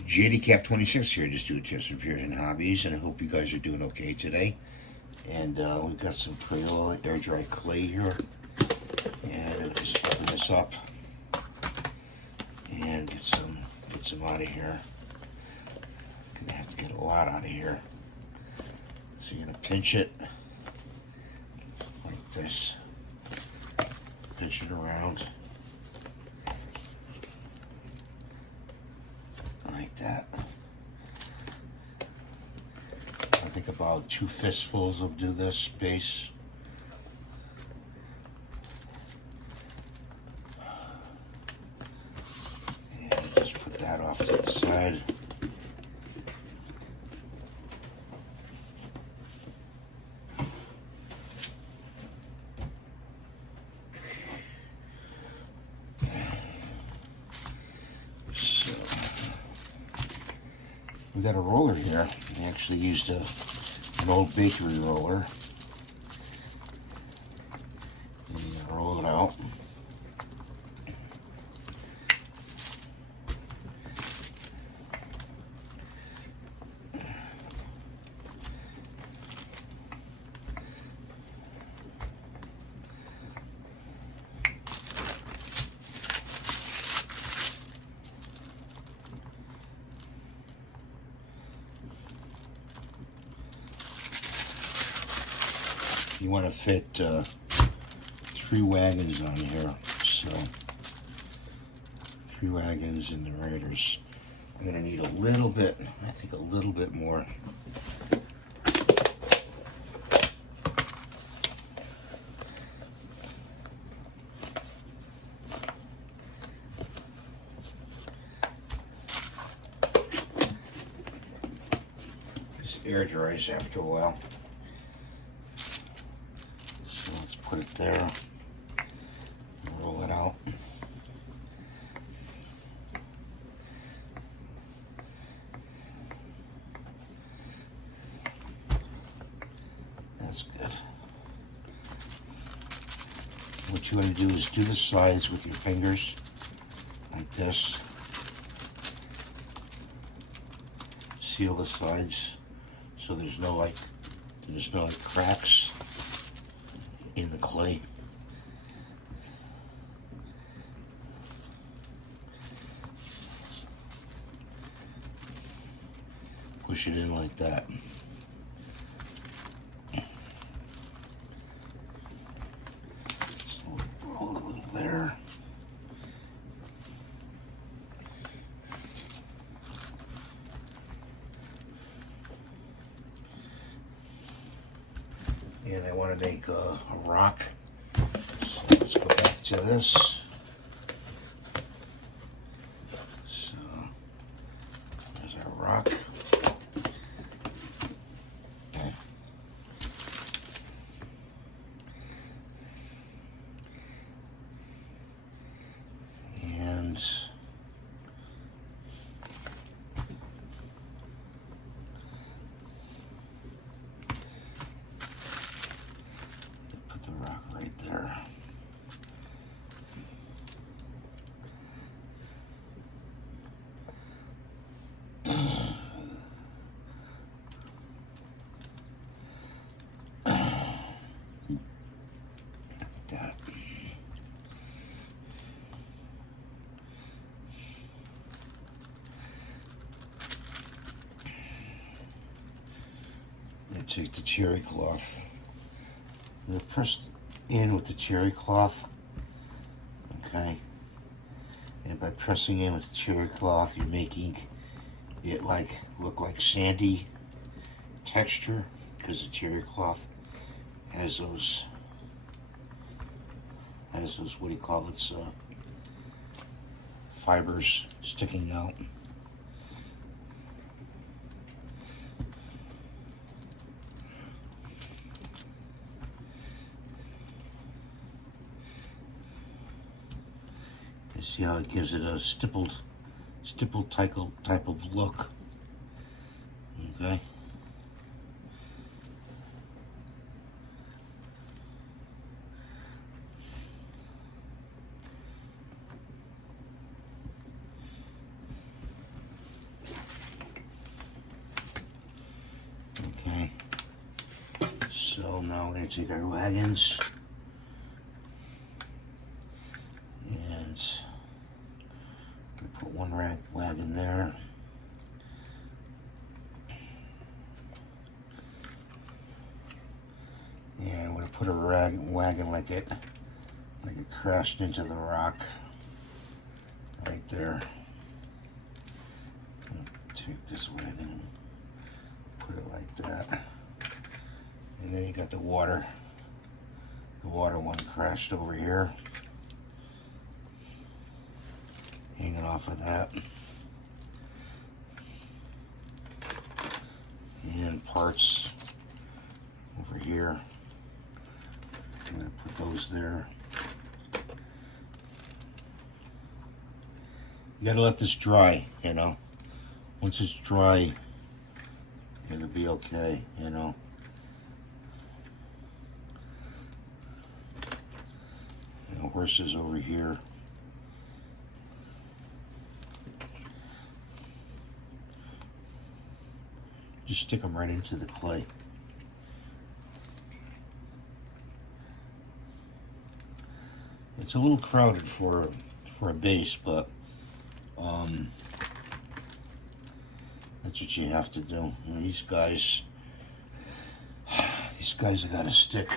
JDCap26 here, just doing tips, repairs, and hobbies, and I hope you guys are doing okay today. And we've got some Crayola air dry clay here, and I'll just open this up and get some out of here. Gonna have to get a lot out of here. So you're gonna pinch it like this, pinch it around like that. I think about 2 fistfuls will do this base. And just put that off to the side. So we got a roller here. I actually used an old bakery roller. And roll it out. You want to fit 3 wagons on here, so 3 wagons and the riders. I'm going to need a little bit, I think a little bit more. This air dries after a while. Put it there, roll it out. That's good. What you want to do is do the sides with your fingers, like this. Seal the sides so there's no cracks in the clay. Push it in like that. Roll it a little there. And I want to make a rock. So let's go back to this. So there's our rock. And right there. That. I take the cherry cloth. I'm gonna press in with the cherry cloth, okay, and by pressing in with the cherry cloth you're making it look like sandy texture, because the cherry cloth has those what do you call it, fibers sticking out. See how it gives it a stippled type of look. Okay. now we're going to take our wagons and put one wagon there. And we're going to put a wagon like it crashed into the rock right there. Take this wagon and put it like that. And then you got the water one crashed over here, hanging off of that. And parts over here. I'm going to put those there. You got to let this dry, you know. Once it's dry, it'll be okay, you know. Horses over here. Just stick them right into the clay. It's a little crowded for a base, but that's what you have to do. And these guys have got to stick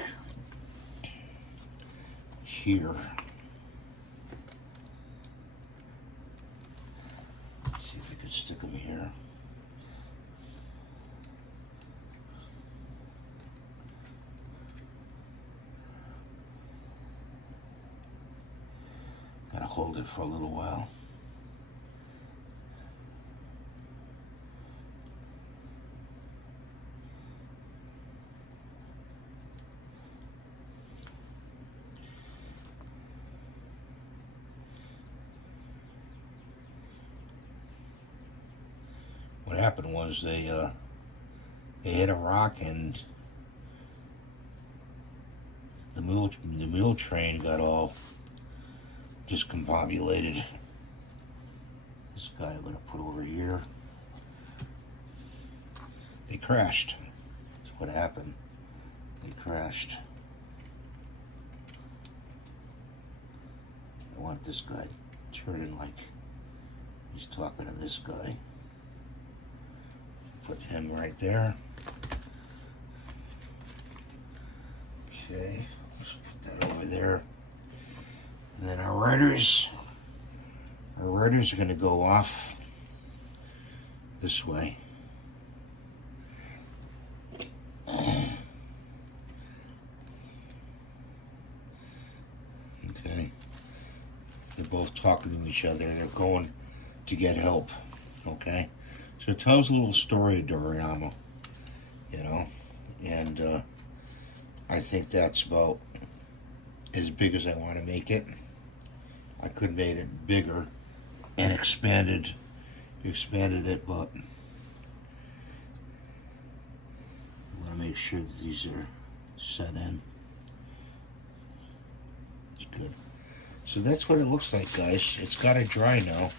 here. Let's see if we could stick them here. Gotta hold it for a little while. What happened was they hit a rock and the mule train got all discombobulated. This guy I'm gonna put over here. They crashed. That's what happened. They crashed. I want this guy turning like he's talking to this guy. Put him right there. Okay, let's put that over there. And then our rudders are going to go off this way. Okay, they're both talking to each other. They're going to get help. Okay. So it tells a little story of Doriyama, you know, and I think that's about as big as I want to make it. I could have made it bigger and expanded it, but I want to make sure that these are set in. It's good. So that's what it looks like, guys. It's got to dry now.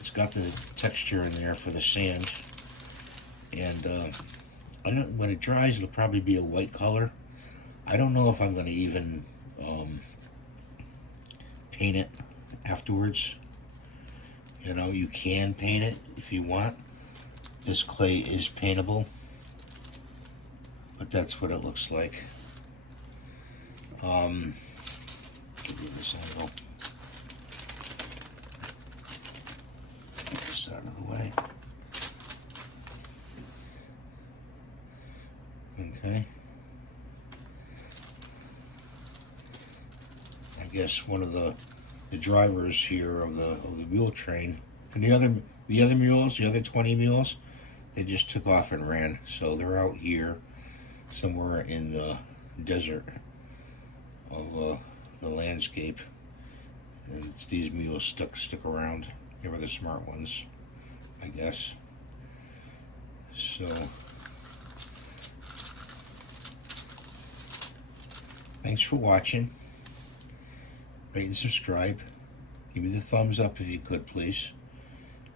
It's got the texture in there for the sand, and I don't. When it dries, it'll probably be a white color. I don't know if I'm going to even paint it afterwards. You know, you can paint it if you want. This clay is paintable, but that's what it looks like. Give you this angle. Get this out of the way. Okay. I guess one of the drivers here of the mule train, and the other mules, the other 20 mules, they just took off and ran. So they're out here somewhere in the desert of the landscape, and it's these mules stuck around. They were the smart ones, I guess. So thanks for watching. Rate and subscribe. Give me the thumbs up if you could, please.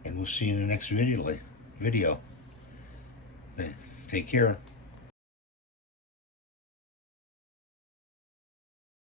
And we'll see you in the next video. Take care.